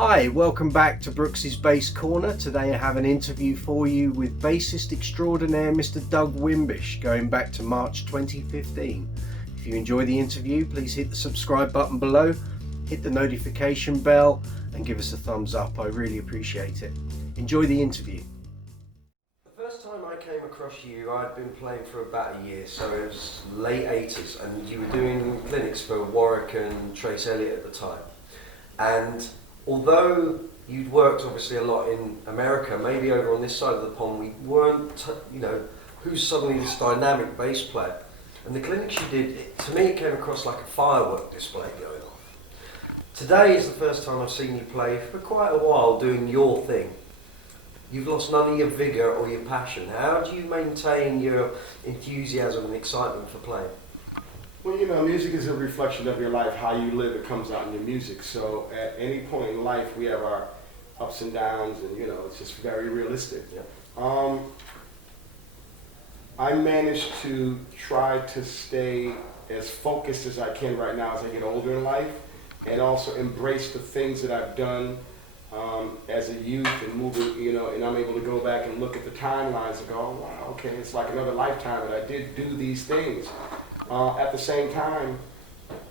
Hi, welcome back to Brooks's Bass Corner. Today I have an interview for you with bassist extraordinaire Mr. Doug Wimbish, going back to March 2015. If you enjoy the interview, please hit the subscribe button below, hit the notification bell and give us a thumbs up. I really appreciate it. Enjoy the interview. The first time I came across you, I'd been playing for about a year, so it was late 80s, and you were doing clinics for Warwick and Trace Elliott at the time. And although you'd worked obviously a lot in America, maybe over on this side of the pond, we weren't, who's suddenly this dynamic bass player. And the clinics you did, to me it came across like a firework display going on. Today is the first time I've seen you play for quite a while doing your thing. You've lost none of your vigour or your passion. How do you maintain your enthusiasm and excitement for playing? Well, music is a reflection of your life. How you live, it comes out in your music. So at any point in life, we have our ups and downs, and it's just very realistic. Yeah. I managed to try to stay as focused as I can right now as I get older in life, and also embrace the things that I've done as a youth and moving, and I'm able to go back and look at the timelines and go, oh, wow, okay, it's like another lifetime that I did do these things. At the same time,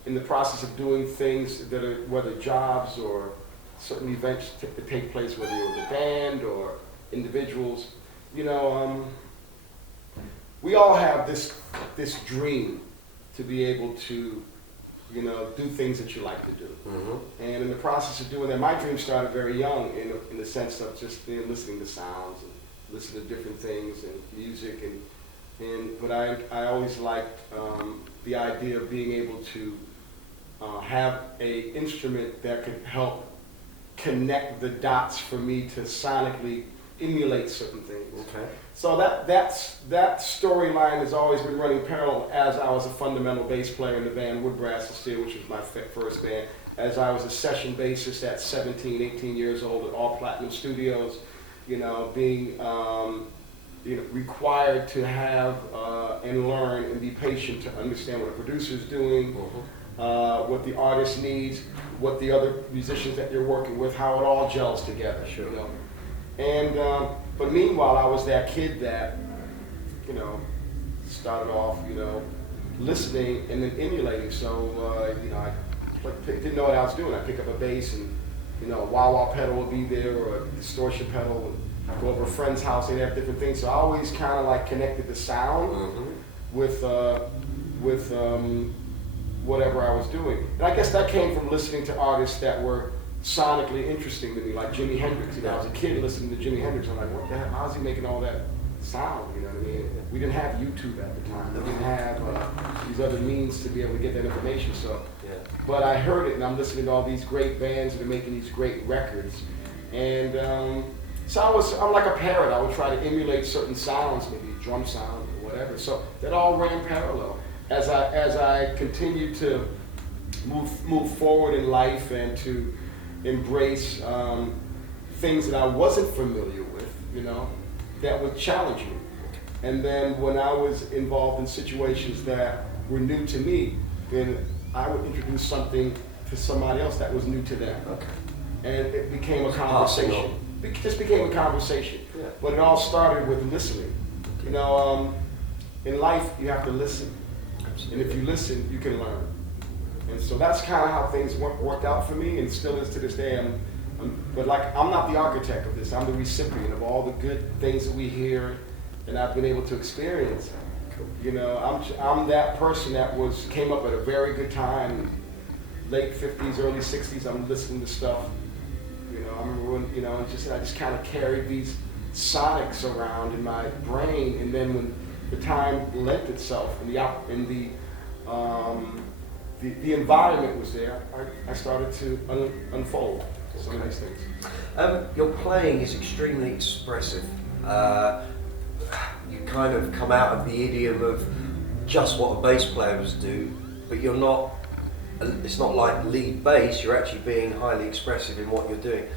in the process of doing things that are, whether jobs or certain events that take place, whether you're with a band or individuals, we all have this dream to be able to, do things that you like to do. Mm-hmm. And in the process of doing that, my dream started very young in the sense of just listening to sounds and listening to different things and music but I always liked the idea of being able to have an instrument that could help connect the dots for me to sonically emulate certain things. Okay. So that storyline has always been running parallel as I was a fundamental bass player in the band Woodbrass and Steel, which was my first band, as I was a session bassist at 17, 18 years old at All Platinum Studios, being required to have and learn and be patient to understand what a producer's doing, what the artist needs, what the other musicians that you're working with, how it all gels together. Sure. And but meanwhile, I was that kid that started off listening and then emulating. So I didn't know what I was doing. I pick up a bass and a wah-wah pedal would be there or a distortion pedal. Go over a friend's house and have different things. So I always kind of like connected the sound with whatever I was doing. And I guess that came from listening to artists that were sonically interesting to me, like Jimi Hendrix. I was a kid listening to Jimi Hendrix. I'm like, what the hell? How's he making all that sound? You know what I mean? We didn't have YouTube at the time. We didn't have these other means to be able to get that information. So, but I heard it, and I'm listening to all these great bands that are making these great records, and. So I'm like a parrot. I would try to emulate certain sounds, maybe a drum sound or whatever. So that all ran parallel as I continued to move forward in life and to embrace things that I wasn't familiar with, that would challenge me. And then when I was involved in situations that were new to me, then I would introduce something to somebody else that was new to them. Okay. And it became a conversation. It just became a conversation, but it all started with listening. In life you have to listen, and if you listen, you can learn. And so that's kind of how things worked out for me, and still is to this day. But I'm not the architect of this. I'm the recipient of all the good things that we hear, and I've been able to experience. I'm that person that came up at a very good time, late 50s, early 60s. I'm listening to stuff. I remember when, I just kind of carried these sonics around in my brain, and then when the time lent itself and the environment was there, I started to unfold some of these things. Your playing is extremely expressive. You kind of come out of the idiom of just what a bass player would do, but you're not. It's not like lead bass, you're actually being highly expressive in what you're doing.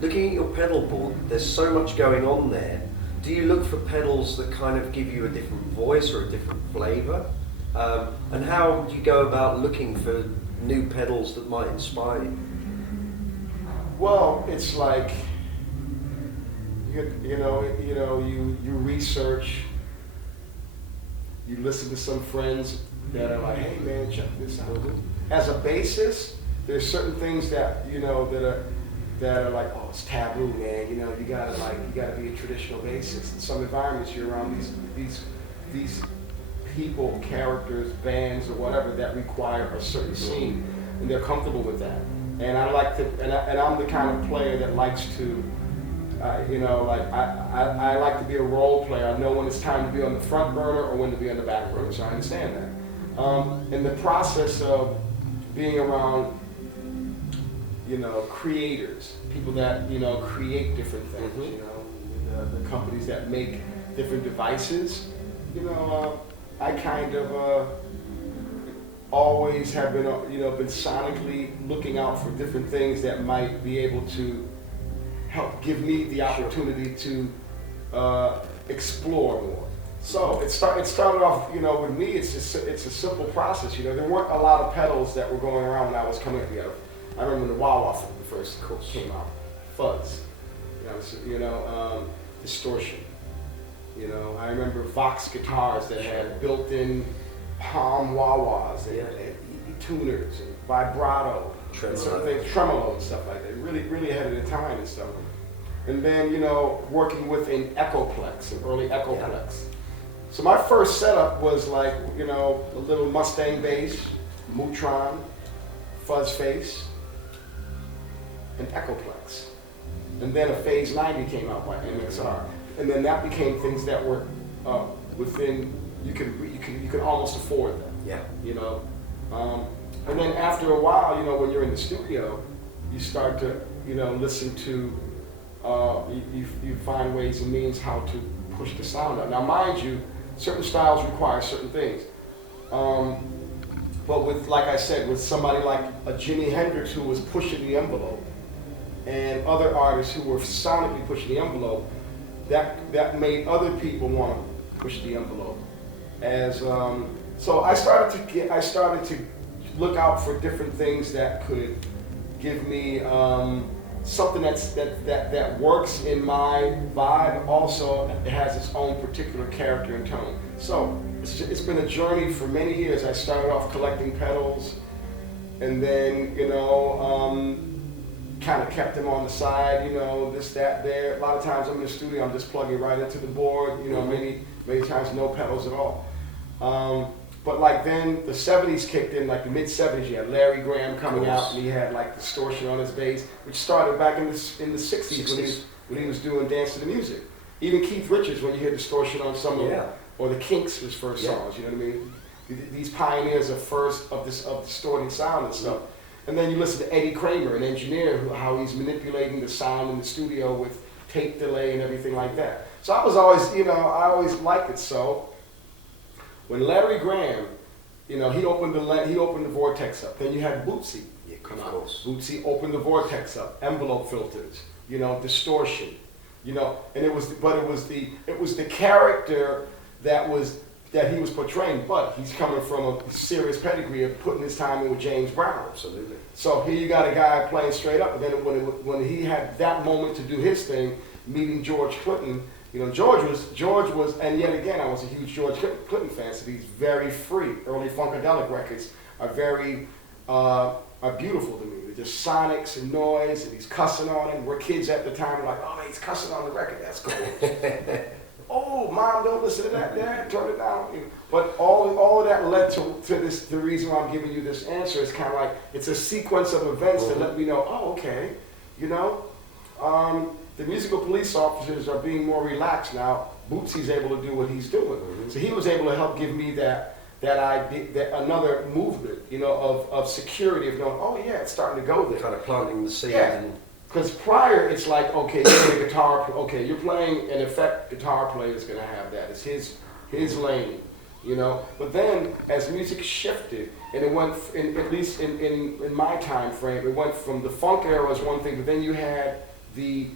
Looking at your pedal board, there's so much going on there. Do you look for pedals that kind of give you a different voice or a different flavour? And how do you go about looking for new pedals that might inspire you? Well, it's like you research, you listen to some friends that are like, hey man, check this out. As a bassist, there's certain things that that are like, oh, it's taboo, man. You gotta be a traditional bassist. In some environments, you're around these people, characters, bands, or whatever that require a certain scene, and they're comfortable with that. And I like to, and I'm the kind of player that likes to, I like to be a role player. I know when it's time to be on the front burner or when to be on the back burner, so I understand that. In the process of being around, creators, people that, create different things, the companies that make different devices, I kind of always have been, been sonically looking out for different things that might be able to help give me the opportunity to explore more. So it started off, with me, it's a simple process. There weren't a lot of pedals that were going around when I was coming together. I remember when the wah-wah first came out, fuzz, distortion. I remember Vox guitars that had built-in palm wah-wahs and tuners and vibrato, and certain things, tremolo and stuff like that. Really ahead of the time and stuff. And then, working with an Echoplex, an early Echoplex. Yeah. So my first setup was like, a little Mustang bass, Mutron, fuzz face, an Echoplex. And then a Phase 90 came out by MXR. And then that became things that were within, you could almost afford them. Yeah. And then after a while, when you're in the studio, you start to, listen to, you find ways and means how to push the sound out. Now, mind you, certain styles require certain things. But with, like I said, with somebody like a Jimi Hendrix who was pushing the envelope, and other artists who were sonically pushing the envelope, that made other people want to push the envelope. So I started to look out for different things that could give me something that works in my vibe. Also, it has its own particular character and tone. So it's been a journey for many years. I started off collecting pedals, and then kind of kept them on the side, this, that, there. A lot of times I'm in the studio, I'm just plugging right into the board, many times no pedals at all. But like then the 70s kicked in, like the mid 70s, you had Larry Graham coming out, and he had like distortion on his bass, which started back in the 60s when he was doing Dance to the Music. Even Keith Richards, when you hear distortion on some of them, or the Kinks, his first songs, you know what I mean? These pioneers of distorting sound and stuff. And then you listen to Eddie Kramer, an engineer, how he's manipulating the sound in the studio with tape delay and everything like that. So I was always, I always liked it. So when Larry Graham, he opened the Vortex up. Then you had Bootsy come out. Bootsy opened the Vortex up, envelope filters, distortion, and it was the character that he was portraying, but he's coming from a serious pedigree of putting his time in with James Brown. Absolutely. So here you got a guy playing straight up, and then when he had that moment to do his thing, meeting George Clinton, George was, and yet again, I was a huge George Clinton fan, so he's very free. Early Funkadelic records are are beautiful to me. They're just sonics and noise, and he's cussing on it. We're kids at the time, like, oh, he's cussing on the record, that's cool. Oh, Mom, don't listen to that, Dad, turn it down. But all of that led to this, the reason why I'm giving you this answer is kind of like, it's a sequence of events that let me know, oh, okay, the musical police officers are being more relaxed now. Bootsy's able to do what he's doing. So he was able to help give me that another movement, of security, of going, oh yeah, it's starting to go there. Kind of planting the seed. Yeah. Because prior, it's like, okay, you're a guitar, okay, you're playing an effect guitar player is going to have that. It's his lane, But then, as music shifted, and it went, at least in my time frame, it went from the funk era as one thing, but then you had the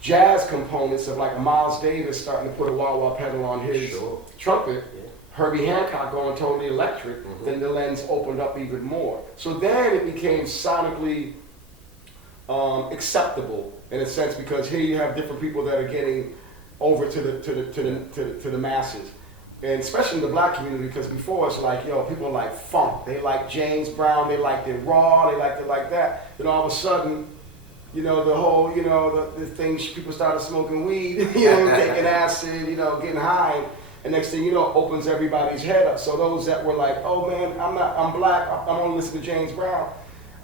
jazz components of like a Miles Davis starting to put a wah-wah pedal on his trumpet. Yeah. Herbie Hancock going totally electric, then the lens opened up even more. So then it became sonically acceptable in a sense, because here you have different people that are getting over to the masses, and especially in the black community, because before it's like, yo, people like funk, they like James Brown, they like it raw, they like it like that. Then all of a sudden, you know, the whole, you know, the things, people started smoking weed, you know, taking acid, you know, getting high, and next thing you know, it opens everybody's head up. So those that were like, oh man, I'm black, I'm only listening to James Brown,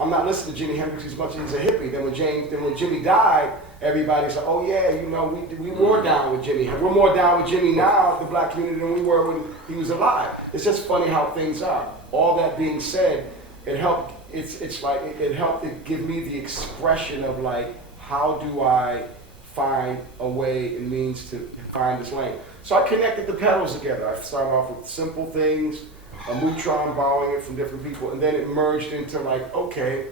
I'm not listening to Jimi Hendrix as much as he's a hippie. Then when Jimmy died, everybody's like, oh yeah, you know, we were down with Jimmy. We're more down with Jimmy now, the black community, than we were when he was alive. It's just funny how things are. All that being said, it helped. It's like it helped it give me the expression of like, how do I find a way and means to find this lane? So I connected the pedals together. I started off with simple things, a Mutron, borrowing it from different people, and then it merged into like, okay,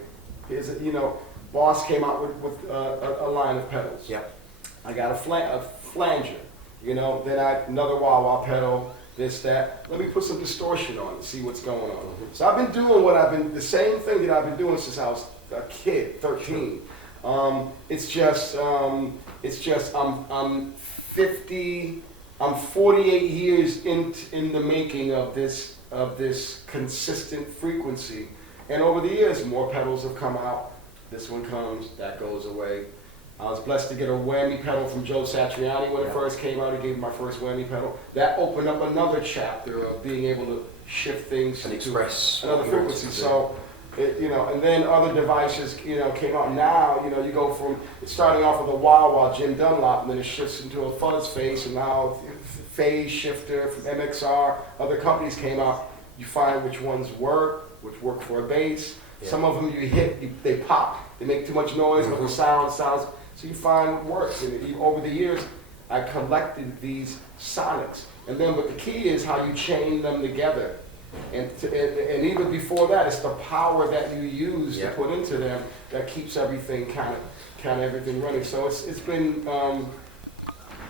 here's a, you know, Boss came out with a line of pedals. Yep. I got a flanger, you know, then another wah-wah pedal, this, that. Let me put some distortion on it, see what's going on. So I've been doing the same thing that I've been doing since I was a kid, 13. It's just I'm 48 years in the making of this consistent frequency. And over the years, more pedals have come out. This one comes, that goes away. I was blessed to get a whammy pedal from Joe Satriani when it first came out. He gave me my first whammy pedal. That opened up another chapter of being able to shift things and express another frequency. So, you know, and then other devices, you know, came out. Now, you know, you go from starting off with a wah-wah Jim Dunlop, and then it shifts into a fuzz face, and now phase shifter from MXR. Other companies came out. You find which ones work, which work for a bass. Yeah. Some of them you hit, they pop. They make too much noise, but the sounds. So you find what works. And over the years, I collected these sonics. And then, but the key is how you chain them together. And even before that, it's the power that you use to put into them that keeps everything kind of everything running. So it's been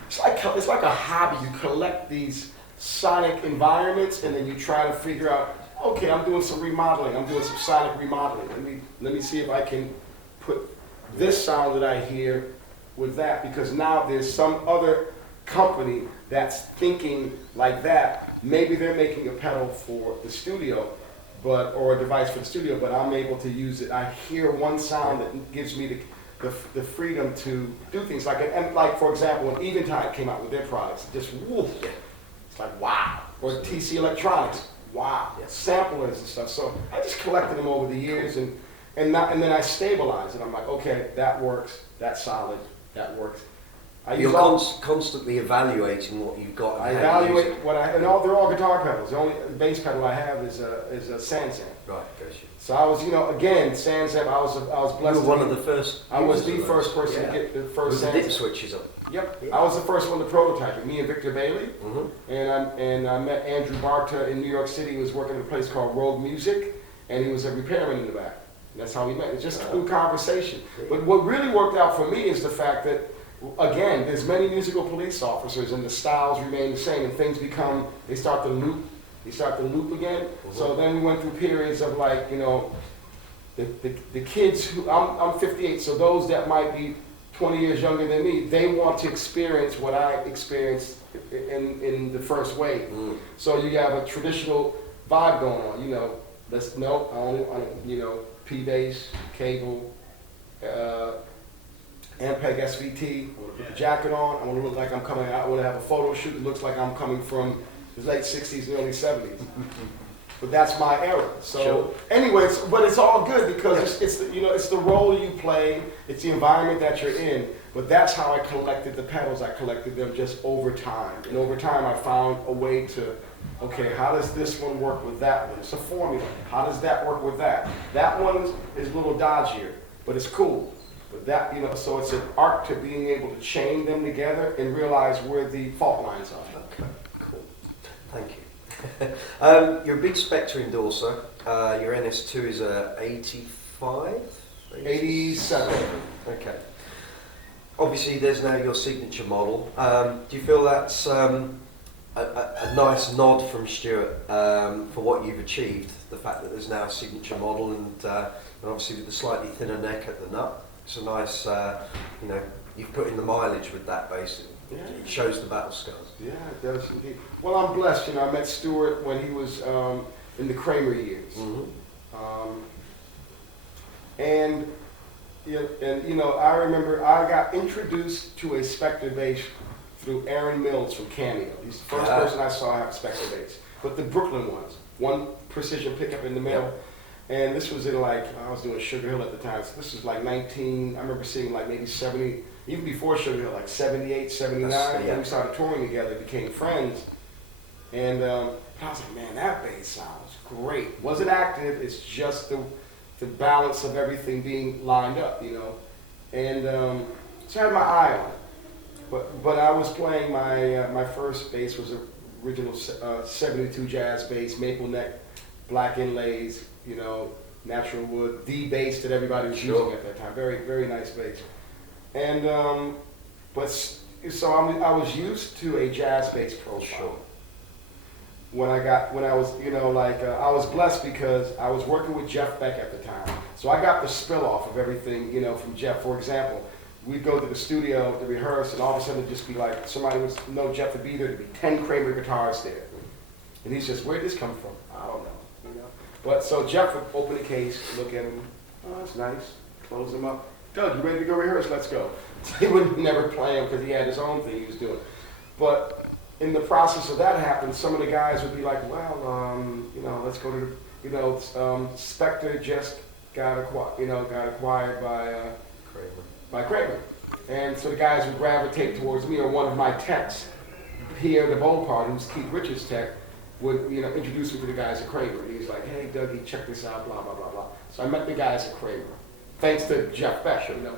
it's like a hobby. You collect these sonic environments, and then you try to figure out, okay, I'm doing some remodeling. I'm doing some sonic remodeling. Let me see if I can put this sound that I hear with that, because now there's some other company that's thinking like that. Maybe they're making a pedal for the studio, or a device for the studio, but I'm able to use it. I hear one sound that gives me the freedom to do things like it. And like, for example, when Eventide came out with their products, just woof, it's like wow. Or TC Electronics, wow. Samplers and stuff. So I just collected them over the years, and then I stabilized it. I'm like, okay, that works, that's solid, that works. You're constantly evaluating what you've got. I evaluate what they're all guitar pedals. The only bass pedal I have is a Sansamp. Right, gotcha. So I was, you know, again, Sansamp. I was blessed. You were one of the first. I was the first person to get the first Sansamp. With the dip switches on. Yep, I was the first one to prototype it. Me and Victor Bailey, and I met Andrew Barta in New York City. He was working at a place called Rogue Music, and he was a repairman in the back. And that's how we met. It's just through conversation. But what really worked out for me is the fact that, again, there's many musical police officers, and the styles remain the same, and things they start to loop again. So then we went through periods of like, you know, the kids who, I'm 58, so those that might be 20 years younger than me, they want to experience what I experienced in the first wave. So you have a traditional vibe going on, you know, I only you know, P-bass, cable, Ampeg SVT, I want to put the jacket on, I want to look like I'm coming out, I want to have a photo shoot that looks like I'm coming from the late 60s and early 70s. But that's my era. So anyways, but it's all good because it's the, you know, it's the role you play, it's the environment that you're in. But that's how I collected the pedals. I collected them just over time. And over time I found a way to, okay, how does this one work with that one? It's a formula. How does that work with that? That one is a little dodgier, but it's cool. But that, you know, so it's an art to being able to chain them together and realize where the fault lines are. Okay, cool. Thank you. You're a big Spectre endorser. Your NS2 is a 85? 87. Okay. Obviously, there's now your signature model. Do you feel that's a nice nod from Stuart for what you've achieved? The fact that there's now a signature model, and obviously with the slightly thinner neck at the nut. It's a nice, you know, you've put in the mileage with that bass. Yeah. It shows the battle scars. Yeah, it does indeed. Well, I'm blessed. You know, I met Stuart when he was in the Kramer years. And you know, I remember I got introduced to a Spectate bass through Aaron Mills from Cameo. He's the first person I saw have a Spectate bass, but the Brooklyn ones, one precision pickup in the middle. And this was in like, I was doing Sugar Hill at the time, so this was like I remember seeing like maybe 70, even before Sugar Hill, like 78, 79, and we started touring together, became friends. And I was like, man, that bass sounds great. Wasn't active, it's just the balance of everything being lined up, you know. And so I had my eye on it. But I was playing my first bass was an original 72 jazz bass, maple neck, black inlays, you know, natural wood, the bass that everybody was using at that time. Very, very nice bass. And I was used to a jazz bass profile. When I was, you know, like, I was blessed because I was working with Jeff Beck at the time. So I got the spill off of everything, you know, from Jeff. For example, we'd go to the studio to rehearse, and all of a sudden it'd just be like, somebody would know Jeff would be there, there'd be 10 Kramer guitars there. And he's just, where'd this come from? I don't know, you know. But so Jeff would open the case, look at him, oh, that's nice, close them up. Doug, you ready to go rehearse? Let's go. So he would never play him because he had his own thing he was doing. But in the process of that happened, some of the guys would be like, well, you know, let's go to, you know, Spectate just got acquired by Kramer. And so the guys would gravitate towards me, or one of my techs, Pierre the Beaupart, who's Keith Richards' tech, would, you know, introduce me to the guys at Kramer. And he's like, hey, Dougie, check this out, blah, blah, blah, blah. So I met the guys at Kramer, thanks to Jeff Beck, you know.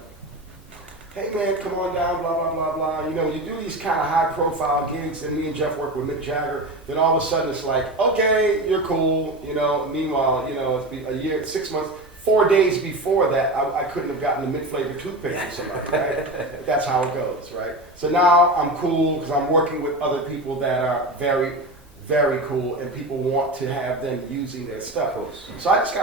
Hey man, come on down, blah, blah, blah, blah. You know, you do these kind of high profile gigs, and me and Jeff work with Mick Jagger, then all of a sudden it's like, okay, you're cool, you know. Meanwhile, you know, it's been a year, 6 months, 4 days before that, I couldn't have gotten a mint-flavored toothpick from somebody, right? That's how it goes, right? So now I'm cool because I'm working with other people that are very, very cool, and people want to have them using their stuff. So I just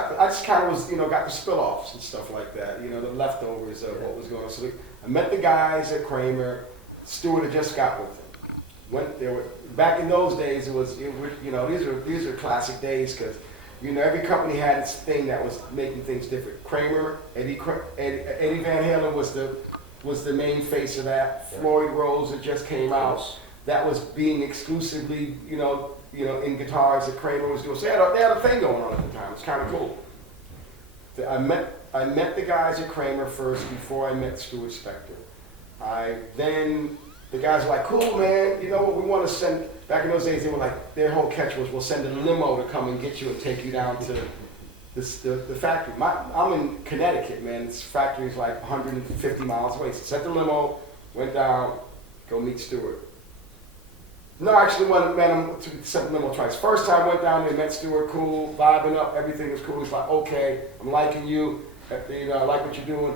kind of was, you know, got the spill-offs and stuff like that, you know, the leftovers of what was going on. So I met the guys at Kramer. Stuart had just got with them. Back in those days, it was, you know, these are classic days because, you know, every company had its thing that was making things different. Kramer, Eddie Van Halen was the main face of that. Yeah. Floyd Rose had just came out. That was being exclusively, you know, in guitars that Kramer was doing. So they had a thing going on at the time. It's kind of cool. I met the guys at Kramer first before I met Stuart Spectate. Then the guys were like, cool, man, you know what, we want to send, back in those days, they were like, their whole catch was, we'll send a limo to come and get you and take you down to the factory. I'm in Connecticut, man. This factory's like 150 miles away. So sent the limo, went down, go meet Stuart. No, actually, met him, sent the limo twice. First time went down there, met Stuart, cool, vibing up, everything was cool. He's like, okay, I'm liking you, you know, I like what you're doing.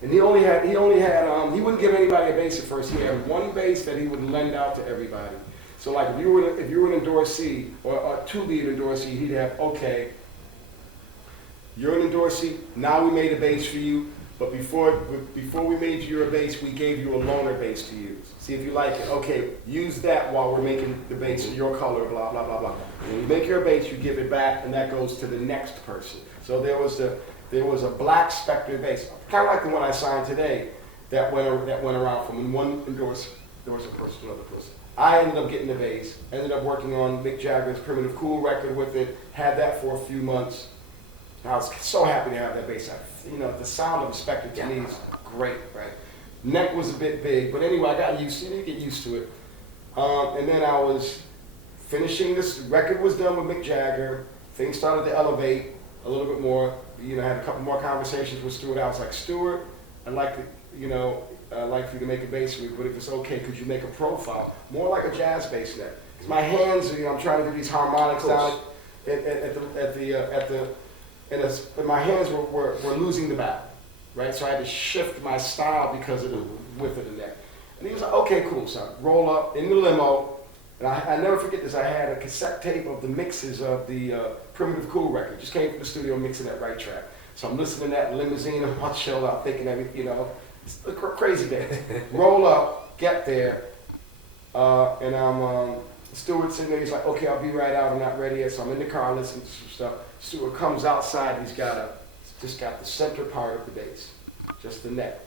And he wouldn't give anybody a bass at first. He had one bass that he would lend out to everybody. So like if you were an endorsee or to be an endorsee, he'd have, okay, you're an endorsee, now we made a bass for you, but before we made you your bass, we gave you a loaner bass to use. See if you like it. Okay, use that while we're making the bass your color, blah, blah, blah, blah. When you make your bass, you give it back, and that goes to the next person. So there was a black Spectate bass, kind of like the one I signed today, that went around from one endorser person to another person. I ended up getting the bass, ended up working on Mick Jagger's Primitive Cool record with it, had that for a few months. I was so happy to have that bass. You know, the sound of Spectate to me is great, right? Neck was a bit big, but anyway, I got used to it. You get used to it. And then I was finishing this record was done with Mick Jagger. Things started to elevate a little bit more. You know, I had a couple more conversations with Stuart. I was like, Stuart, I'd like to, you know, like for you to make a bass for me, but if it's okay, could you make a profile more like a jazz bass neck? Because my hands, you know, I'm trying to do these harmonics down and my hands were losing the battle, right? So I had to shift my style because of the width of the neck. And he was like, okay, cool, son. Roll up in the limo. And I never forget this. I had a cassette tape of the mixes of the Primitive Cool record. Just came from the studio mixing that right track. So I'm listening to that limousine, I'm all chilled out, thinking everything, you know, it's a crazy day. Roll up, get there, and I'm, Stuart sitting there, he's like, okay, I'll be right out, I'm not ready yet. So I'm in the car listening to some stuff. Stuart comes outside, he's just got the center part of the bass, just the neck.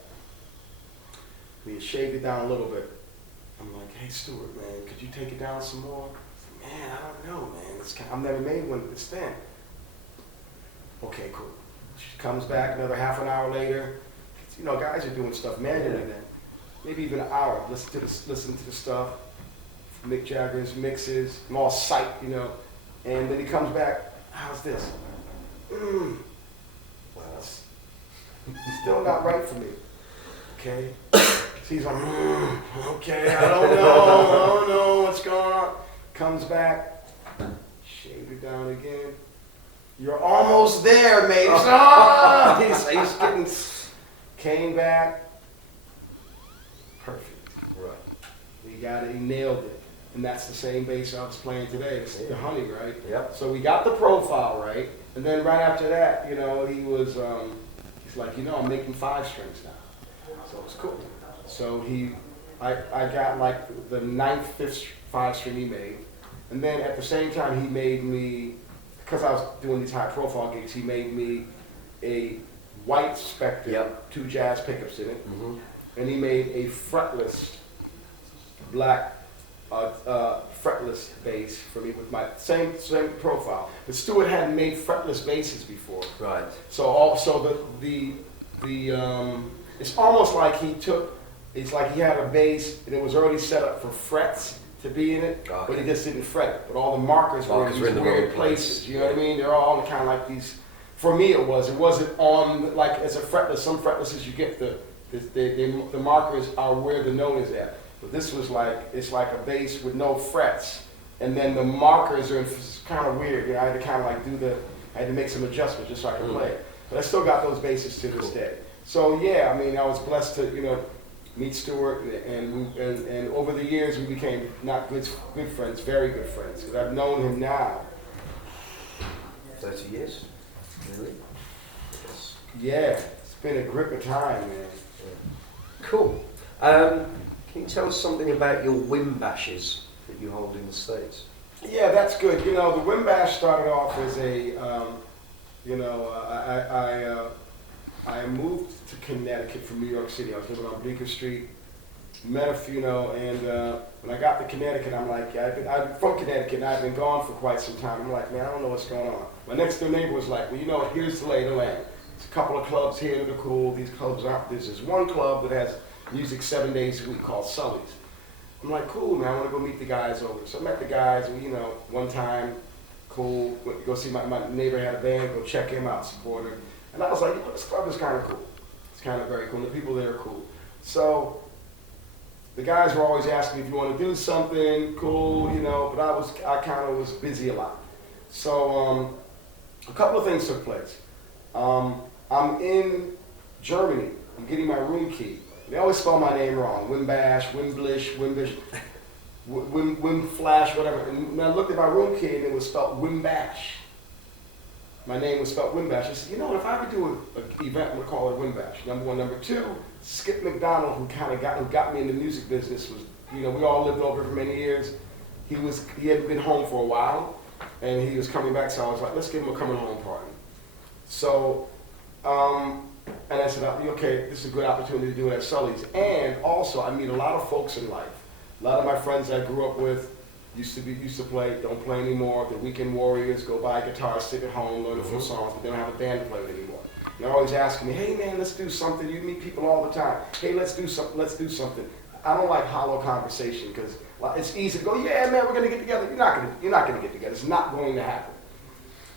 And he shaved it down a little bit. I'm like, hey Stuart, man, could you take it down some more? He's like, man, I don't know, man. I've never made one this thin. Okay, cool. She comes back another half an hour later. You know, guys are doing stuff manually then. Maybe even an hour. Listen to the stuff. Mick Jagger's mixes. I'm all psyched, you know. And then he comes back. How's this? Well, it's still not right for me. Okay. So he's like, okay, I don't know what's going on. Comes back. Shave it down again. You're almost there, mate. He's getting. Came back. Perfect. Right. He got it. He nailed it. And that's the same bass I was playing today. It's the Honey, right? Yep. So we got the profile right, and then right after that, you know, he was. He's like, you know, I'm making 5 strings now. So it's cool. So I got like the 9th, 5th 5-string he made, and then at the same time he made me. Because I was doing these high profile gigs, he made me a white Spectate, 2 jazz pickups in it, and he made a fretless, black, fretless bass for me with my same profile. But Stuart hadn't made fretless basses before. Right. So also it's almost like it's like he had a bass and it was already set up for frets to be in it, but he just didn't fret it. But all the markers were in these weird places. You know what I mean? They're all kind of like these. For me, it wasn't on like as a fretless. Some fretlesses you get the markers are where the note is at. But this was like it's like a bass with no frets, and then the markers are it's kind of weird. You know, I had to kind of like I had to make some adjustments just so I could play it. But I still got those basses to this day. So yeah, I mean, I was blessed to meet Stuart, and over the years we became not good friends, very good friends. Because I've known him now 30 years, really? Yes. Yeah, it's been a grip of time, man. Yeah. Cool. Can you tell us something about your Wimbashes that you hold in the States? Yeah, that's good. You know, the Wimbash started off as a, I moved to Connecticut from New York City. I was living on Bleecker Street, met a few, and when I got to Connecticut, I'm like, I'm from Connecticut, and I've been gone for quite some time. I'm like, man, I don't know what's going on. My next door neighbor was like, well, you know, here's the lay of the land. There's a couple of clubs here that are cool. These clubs aren't. There's this one club that has music 7 days a week called Sully's. I'm like, cool, man, I want to go meet the guys over. So I met the guys, and, one time, cool, went to go see my neighbor had a band, go check him out, support him. And I was like, this club is kind of cool. It's kind of very cool. The people there are cool. So the guys were always asking me if you want to do something cool, but I kind of was busy a lot. So a couple of things took place. I'm in Germany. I'm getting my room key. They always spell my name wrong. Wimbash, Wimblish, Wimbish, Wimflash, whatever. And I looked at my room key and it was spelled Wimbash. My name was spelled Wimbash. I said, if I ever do an event, I'm gonna call it Wimbash. Number one. Number two, Skip McDonald, who got me in the music business, was, we all lived over for many years. He hadn't been home for a while, and he was coming back, so I was like, let's give him a coming home party. So, and I said, okay, this is a good opportunity to do it at Sully's. And also, I meet a lot of folks in life. A lot of my friends I grew up with used to play, don't play anymore. The Weekend Warriors, go buy a guitar, sit at home, learn a few songs, but they don't have a band to play with anymore. They're always asking me, hey man, let's do something. You meet people all the time. Hey, let's do something. I don't like hollow conversation because it's easy to go, yeah man, we're gonna get together. You're not gonna get together. It's not going to happen.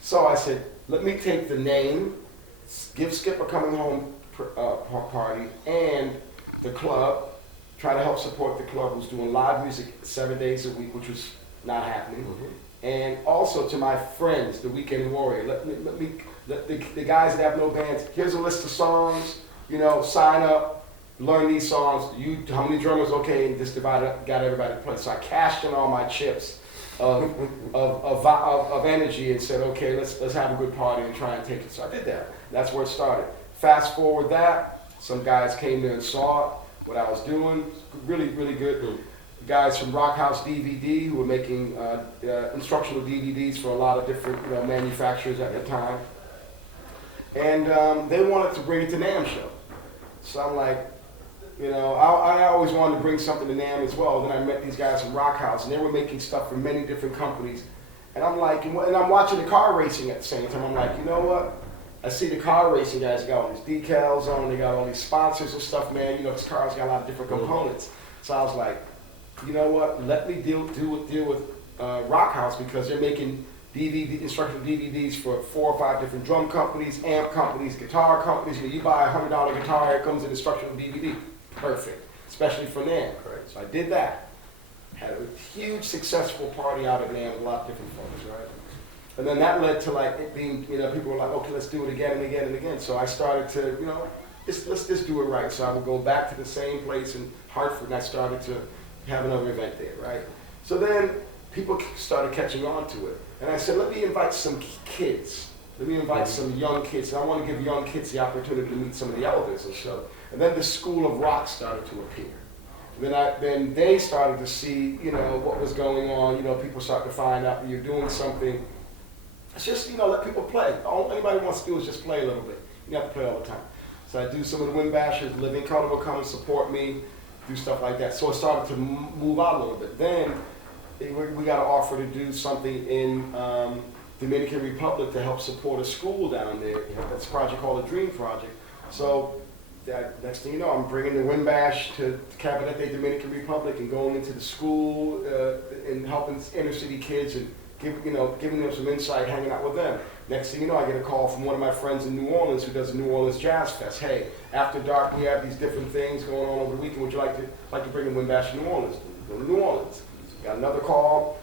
So I said, let me take the name, give Skip a coming home party, and the club, try to help support the club who's doing live music 7 days a week, which was not happening. And also to my friends, the Weekend Warrior, let the guys that have no bands, here's a list of songs, sign up, learn these songs, how many drummers, okay, and just got everybody to play. So I cashed in all my chips of energy and said, okay, let's have a good party and try and take it. So I did that. That's where it started. Fast forward that, some guys came there and saw what I was doing. Really, really good. Guys from Rock House DVD who were making instructional DVDs for a lot of different manufacturers at the time. And they wanted to bring it to NAMM show. So I'm like, I always wanted to bring something to NAMM as well. Then I met these guys from Rock House, and they were making stuff for many different companies. And I'm like, and I'm watching the car racing at the same time. I'm like, you know what? I see the car racing guys got all these decals on, they got all these sponsors and stuff, man. This car's got a lot of different components. So I was like, you know what? Let me deal with Rock House, because they're making instructional DVDs for 4 or 5 different drum companies, amp companies, guitar companies. You buy a $100 guitar, it comes in instructional DVD. Perfect, especially for NAMM. Right. So I did that. Had a huge successful party out at NAMM with a lot of different folks, right? And then that led to like it being, people were like, okay, let's do it again and again and again. So I started to, let's just do it right. So I would go back to the same place in Hartford, and I started to have another event there, right? So then people started catching on to it. And I said, let me invite some kids. Let me invite some young kids. And I want to give young kids the opportunity to meet some of the elders and stuff. And then the School of Rock started to appear. Then they started to see, what was going on. People started to find out that you're doing something. It's just, let people play. All anybody wants to do is just play a little bit. You don't have to play all the time. So I do some of the Wimbashers. Living Color will come and support me, do stuff like that. So it started to move out a little bit. Then we got an offer to do something in Dominican Republic to help support a school down there. That's a project called the Dream Project. So next thing you know, I'm bringing the Wimbash to Cabinete, Dominican Republic, and going into the school and helping inner city kids and giving them some insight, hanging out with them. Next thing you know, I get a call from one of my friends in New Orleans who does the New Orleans Jazz Fest. Hey, after dark, we have these different things going on over the weekend. Would you like to bring a Wimbash to New Orleans? Go to New Orleans. Got another call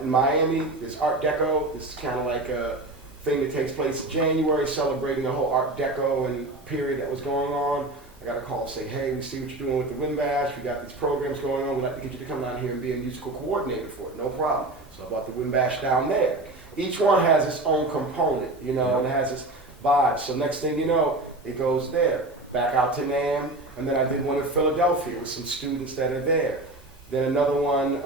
in Miami. There's Art Deco. It's kind of like a thing that takes place in January, celebrating the whole Art Deco and period that was going on. I got a call saying, hey, we see what you're doing with the Wimbash. We got these programs going on. We'd like to get you to come down here and be a musical coordinator for it. No problem. So I brought the Wimbash down there. Each one has its own component, and it has its vibe. So next thing you know, it goes there. Back out to NAMM, and then I did one in Philadelphia with some students that are there. Then another one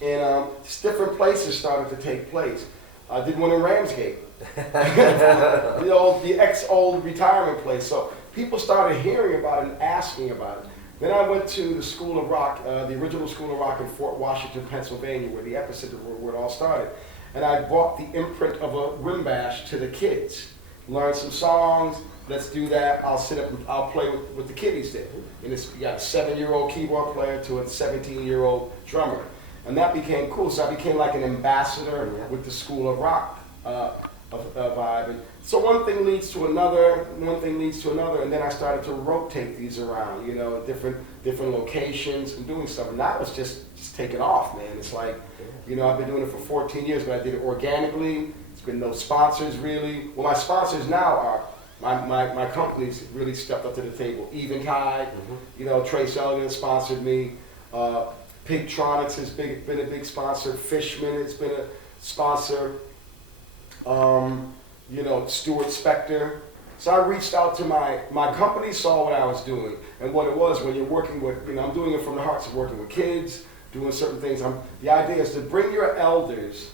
in just different places started to take place. I did one in Ramsgate, the ex-old retirement place. So people started hearing about it and asking about it. Then I went to the School of Rock, the original School of Rock in Fort Washington, Pennsylvania, where the epicenter where it all started. And I brought the imprint of a Wimbash to the kids. Learn some songs, let's do that. I'll sit up and I'll play with the kiddies there. And you got a 7-year-old keyboard player to a 17-year-old drummer. And that became cool. So I became like an ambassador with the School of Rock vibe. And so one thing leads to another, and then I started to rotate these around, different locations and doing stuff. And that was just taking off, man. It's like, I've been doing it for 14 years, but I did it organically. It's been no sponsors really. Well, my sponsors now are my companies really stepped up to the table. Eventide, Trace Elliott sponsored me. Pigtronics has been a big sponsor. Fishman has been a sponsor. Stuart Spector. So I reached out to my company, saw what I was doing and what it was when you're working with, I'm doing it from the heart, so working with kids, doing certain things. The idea is to bring your elders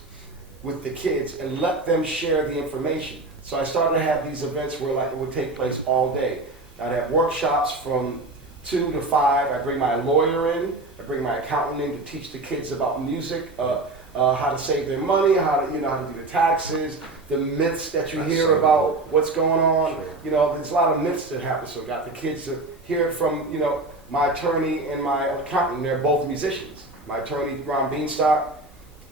with the kids and let them share the information. So I started to have these events where it would take place all day. I'd have workshops from 2 to 5. I bring my lawyer in, I bring my accountant in to teach the kids about music, how to save their money, how to do the taxes, the myths that you hear about what's going on. There's a lot of myths that happen. So I got the kids to hear it from, my attorney and my accountant. They're both musicians. My attorney, Ron Beanstalk,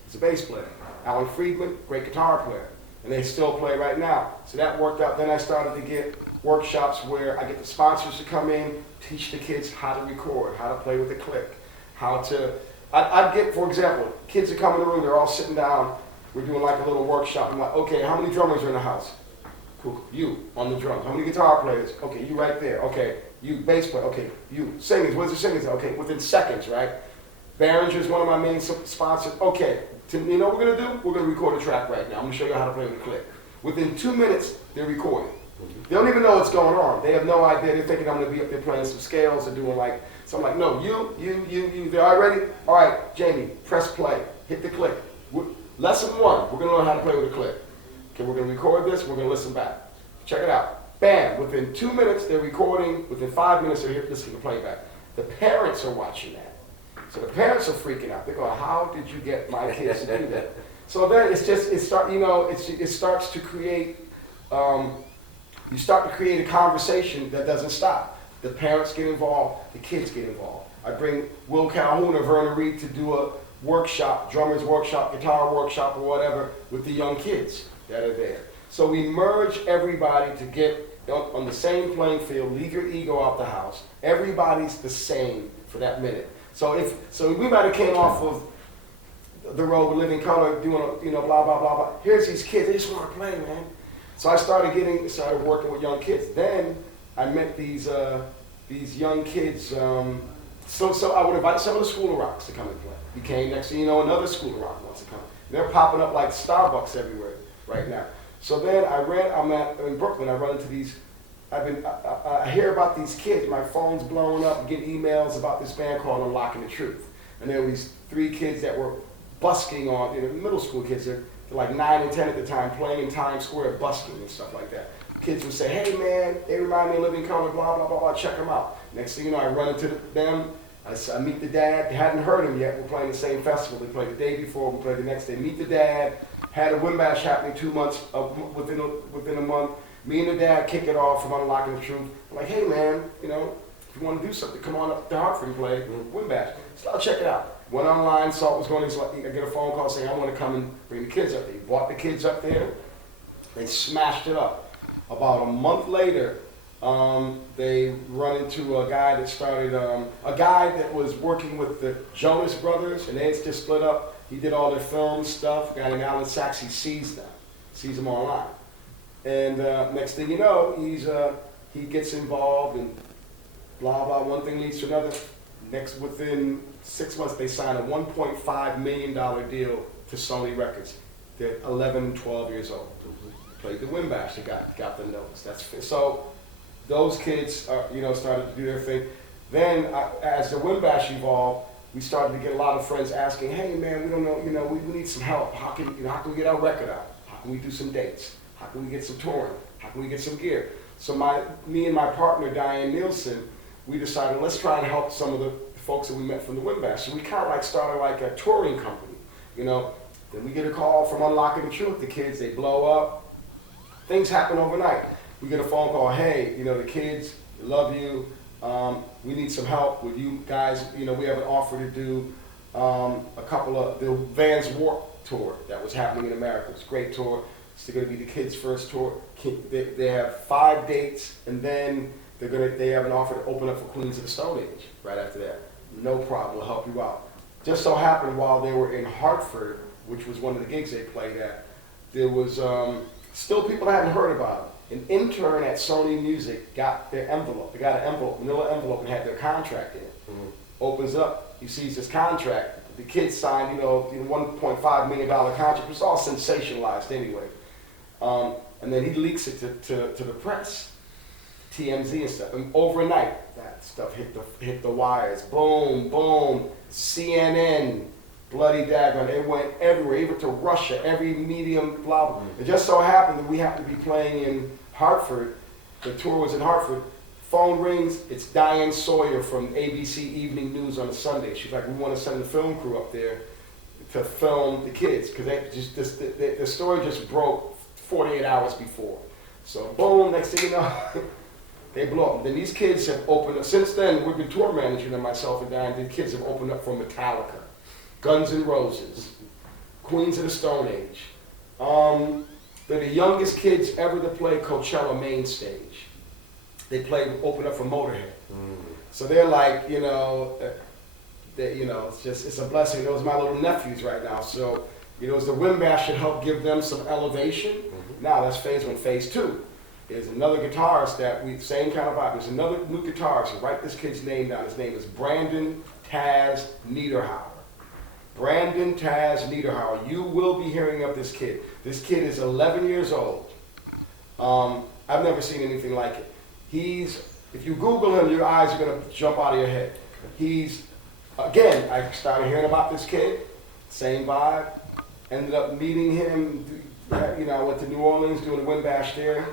is a bass player. Alan Friedman, great guitar player. And they still play right now. So that worked out. Then I started to get workshops where I get the sponsors to come in, teach the kids how to record, how to play with the click, I'd get, for example, kids that come in the room, they're all sitting down, we're doing like a little workshop. I'm like, okay, how many drummers are in the house? Cool, you on the drums. How many guitar players? Okay, you right there. Okay, you bass player. Okay, you singers. Where's the singers? Okay, within seconds, right? Behringer's one of my main sponsors. Okay, you know what we're gonna do? We're gonna record a track right now. I'm gonna show you how to play with a click. Within 2 minutes, they're recording. They don't even know what's going on. They have no idea. They're thinking I'm gonna be up there playing some scales or doing like, so I'm like, no, you. They're all ready? All right, Jamie, press play. Hit the click. Lesson 1, we're gonna learn how to play with a click. Okay, we're gonna record this, we're gonna listen back. Check it out. Bam, within 2 minutes, they're recording. Within 5 minutes, they're listening to playback. The parents are watching that. So the parents are freaking out. They're going, how did you get my kids to do that? So then it starts to create, you start to create a conversation that doesn't stop. The parents get involved, the kids get involved. I bring Will Calhoun or Vernon Reed to do a workshop, drummer's workshop, guitar workshop, or whatever, with the young kids that are there. So we merge everybody to get on the same playing field, leave your ego out the house. Everybody's the same for that minute. So we might have came off of the road with Living Color doing blah blah blah blah. Here's these kids, they just want to play, man. So I started working with young kids. Then I met these young kids. So I would invite some of the School of Rocks to come and play. Became next thing you know, another School of Rock wants to come. They're popping up like Starbucks everywhere right now. So then I'm in Brooklyn. I run into these. I hear about these kids. My phone's blowing up. Get emails about this band called Unlocking the Truth. And there were these 3 kids that were busking on, middle school kids. They're like 9 and 10 at the time, playing in Times Square, busking and stuff like that. Kids would say, hey man, they remind me of Living Color, blah, blah, blah, blah, check them out. Next thing you know, I run into them. I meet the dad. They hadn't heard him yet. We're playing the same festival. They played the day before. We played the next day. Meet the dad. Had a Wimbish happening 2 months, within a month. Me and the dad kick it off from Unlocking the Truth. I'm like, hey man, if you want to do something, come on up to Hartford and play Wimbish. So I'll check it out. Went online, saw what was going on. I get a phone call saying, I want to come and bring the kids up there. Brought the kids up there. They smashed it up. About a month later, they run into a guy that started, a guy that was working with the Jonas Brothers, and they just split up. He did all their film stuff. A guy named Alan Sachs, he sees them online. And next thing you know, he gets involved and blah, blah, one thing leads to another. Within 6 months, they sign a $1.5 million deal to Sony Records. They're 11, 12 years old. Played the Wimbish, they got the notes. So those kids started to do their thing. Then as the Wimbish evolved, we started to get a lot of friends asking, hey man, we don't know, we need some help. How can we get our record out? How can we do some dates? How can we get some touring? How can we get some gear? So me and my partner, Diane Nielsen, we decided let's try and help some of the folks that we met from the Wimbish. So we kind of like started like a touring company, Then we get a call from Unlocking the Truth. The kids, they blow up. Things happen overnight. We get a phone call, hey, the kids love you. We need some help with you guys. We have an offer to do a couple of the Vans Warped Tour that was happening in America. It's a great tour. It's going to be the kids' first tour. They have 5 dates, and then they have an offer to open up for Queens of the Stone Age right after that. No problem, we'll help you out. Just so happened while they were in Hartford, which was one of the gigs they played at, there was still people that hadn't heard about it. An intern at Sony Music got their envelope. They got an envelope, manila envelope, and had their contract in it. Mm-hmm. Opens up, he sees this contract. The kids signed, $1.5 million contract. It was all sensationalized anyway. And then he leaks it to the press, TMZ and stuff. And overnight, that stuff hit the wires. Boom, boom. CNN, bloody daggone. It went everywhere, even to Russia, every medium, blah, blah. It just so happened that we happened to be playing in Hartford. The tour was in Hartford. Phone rings, it's Diane Sawyer from ABC Evening News on a Sunday. She's like, we want to send the film crew up there to film the kids, because the story just broke 48 hours before. So boom, next thing you know, they blow up. Then these kids have opened up. Since then, we've been tour managing them, myself and Diane. The kids have opened up for Metallica, Guns N' Roses, Queens of the Stone Age. They're the youngest kids ever to play Coachella main stage. They open up for Motorhead. So they're like, it's a blessing. Those are my little nephews right now. So, as the Wimbish should help give them some elevation. Mm-hmm. Now that's phase 1. Phase 2 is another guitarist same kind of vibe. There's another new guitarist. Write this kid's name down. His name is Brandon Taz Niederhauer. Brandon Taz Niederhauer. You will be hearing of this kid. This kid is 11 years old. I've never seen anything like it. If you Google him, your eyes are going to jump out of your head. Again, I started hearing about this kid, same vibe. Ended up meeting him, I went to New Orleans doing a Wimbish there.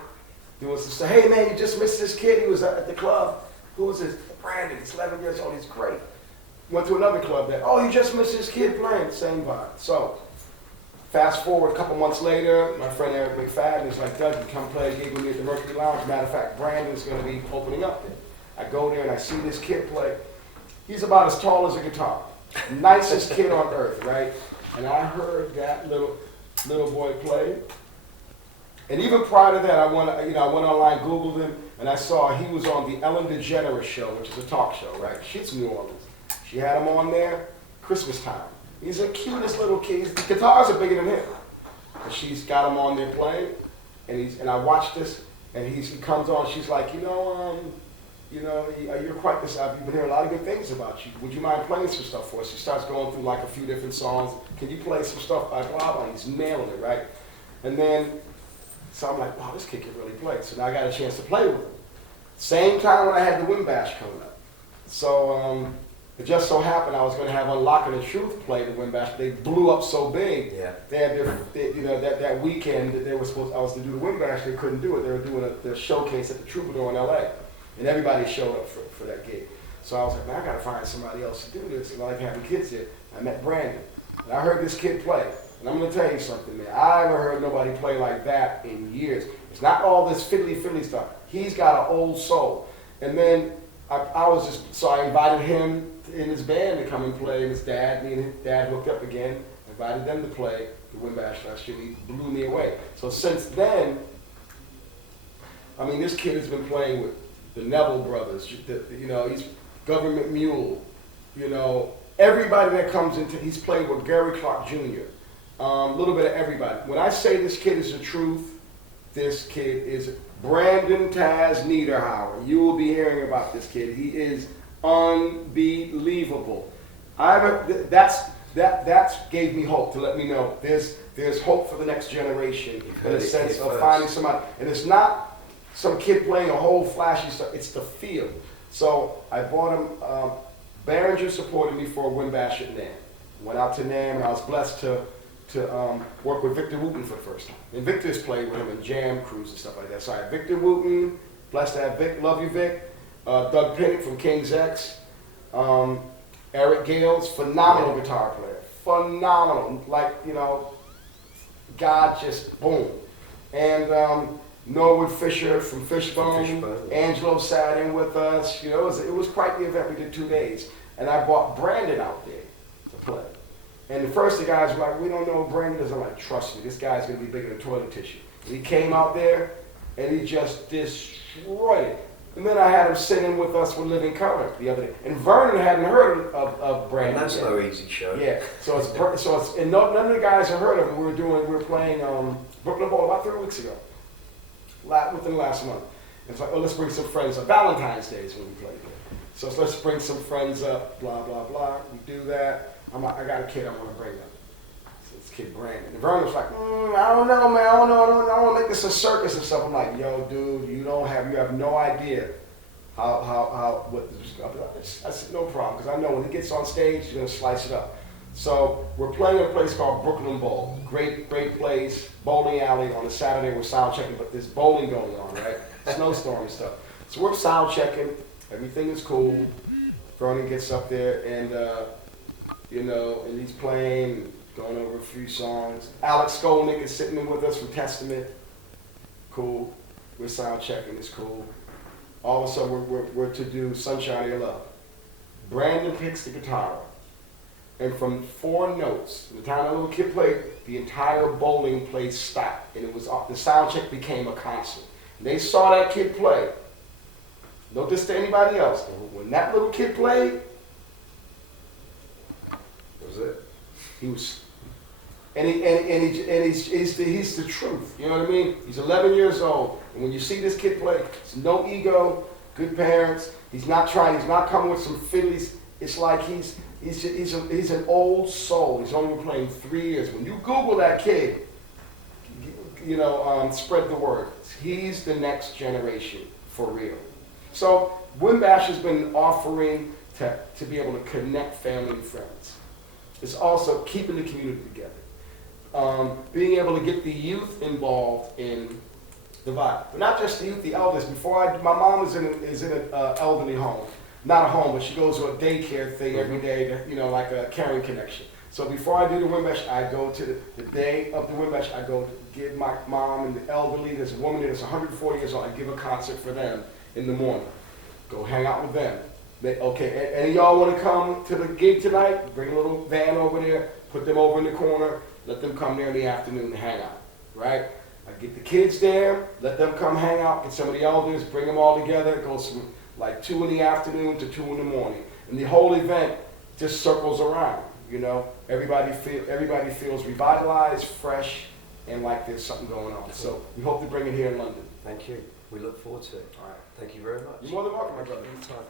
Doing some stuff. Hey man, you just missed this kid. He was at the club. Who was this? Brandon. He's 11 years old. He's great. Went to another club there. Oh, you just missed this kid playing. Same vibe. So, fast forward a couple months later, my friend Eric McFadden is like, Doug, you come play a gig with me at the Mercury Lounge. Matter of fact, Brandon's going to be opening up there. I go there and I see this kid play. He's about as tall as a guitar. Nicest kid on earth, right? And I heard that little boy play. And even prior to that, I went online, Googled him, and I saw he was on the Ellen DeGeneres show, which is a talk show, right? She's New Orleans. She had him on there, Christmas time. He's the cutest little kid. The guitars are bigger than him. And she's got him on there playing, and I watched this, and he comes on. She's like, you're quite this. I've been hearing a lot of good things about you. Would you mind playing some stuff for us? She starts going through like a few different songs. Can you play some stuff by blah blah? He's nailing it, right? And then, so I'm like, wow, this kid can really play. So now I got a chance to play with him. Same time when I had the Wimbish coming up. So it just so happened I was going to have Unlocking the Truth play the Wimbish. They blew up so big. Yeah. They had that weekend that I was to do the Wimbish. They couldn't do it. They were doing the showcase at the Troubadour in LA. And everybody showed up for that gig. So I was like, man, I got to find somebody else to do this. And I like having kids here. I met Brandon. And I heard this kid play. And I'm going to tell you something, man. I haven't heard nobody play like that in years. It's not all this fiddly stuff. He's got an old soul. And then I invited him in his band to come and play. And his dad, me and his dad hooked up again. Invited them to play the Wimbish last year. He blew me away. So since then, this kid has been playing with the Neville brothers, he's Government Mule, everybody that comes into, he's played with Gary Clark Jr., a little bit of everybody. When I say this kid is the truth, this kid is Brandon Taz Niederhauer. You will be hearing about this kid. He is unbelievable. That gave me hope to let me know there's hope for the next generation in the sense of finding somebody. And it's not some kid playing a whole flashy stuff, it's the feel. So I bought him, Behringer supported me for a Wimbish at NAMM. Went out to NAMM and I was blessed to work with Victor Wooten for the first time. And Victor's played with him in jam crews and stuff like that. So I had Victor Wooten, blessed to have Vic, love you Vic, Doug Pinnick from King's X, Eric Gales, phenomenal guitar player, phenomenal, God just boom. And Norwood Fisher from Fishbone, Angelo sat in with us. It was quite the event. We did 2 days. And I brought Brandon out there to play. And at first the guys were like, we don't know who Brandon is. I'm like, trust me, this guy's going to be bigger than toilet tissue. And he came out there and he just destroyed it. And then I had him sitting with us with Living Color the other day. And Vernon hadn't heard of Brandon. And that's no easy show. Yeah. And none of the guys had heard of him. We were playing Brooklyn Bowl about 3 weeks ago. Within the last month. And it's like, let's bring some friends up. Valentine's Day is when we played there. So let's bring some friends up, blah, blah, blah. We do that. I got a kid I want to bring up. So it's kid Brandon. And Vernon was like, I don't know, man. I don't want to make this a circus and stuff. I'm like, yo, dude, you have no idea what this. I said, no problem, because I know when he gets on stage, he's going to slice it up. So we're playing at a place called Brooklyn Bowl. Great place, bowling alley. On a Saturday we're sound checking, but there's bowling going on, right? Snowstorm and stuff. So we're sound checking. Everything is cool. Vernon gets up there and and he's playing, going over a few songs. Alex Skolnick is sitting in with us from Testament. Cool. We're sound checking. It's cool. All of a sudden we're to do Sunshine of Your Love. Brandon picks the guitar up. And from 4 notes, the time that little kid played, the entire bowling place stopped. And the sound check became a concert. And they saw that kid play. No diss to anybody else. When that little kid played, that was it. He was, he's the truth. You know what I mean? He's 11 years old. And when you see this kid play, it's no ego, good parents. He's not coming with some fiddlies. It's like He's an old soul. He's only been playing 3 years. When you Google that kid, spread the word. He's the next generation for real. So Wimbish has been offering to be able to connect family and friends. It's also keeping the community together. Being able to get the youth involved in the vibe. But not just the youth, the elders. My mom is in an elderly home. Not a home, but she goes to a daycare thing every day, like a caring connection. So before I do the Wimbish, I go to the day of the Wimbish, I go to give my mom and the elderly, there's a woman that's 140 years old, I give a concert for them in the morning. Go hang out with them. Okay, any of y'all want to come to the gig tonight? Bring a little van over there, put them over in the corner, let them come there in the afternoon and hang out, right? I get the kids there, let them come hang out, get some of the elders, bring them all together. It goes from like 2 in the afternoon to 2 in the morning. And the whole event just circles around, Everybody feels revitalized, fresh, and like there's something going on. So we hope to bring it here in London. Thank you. We look forward to it. All right. Thank you very much. You're more than welcome, my brother. Anytime.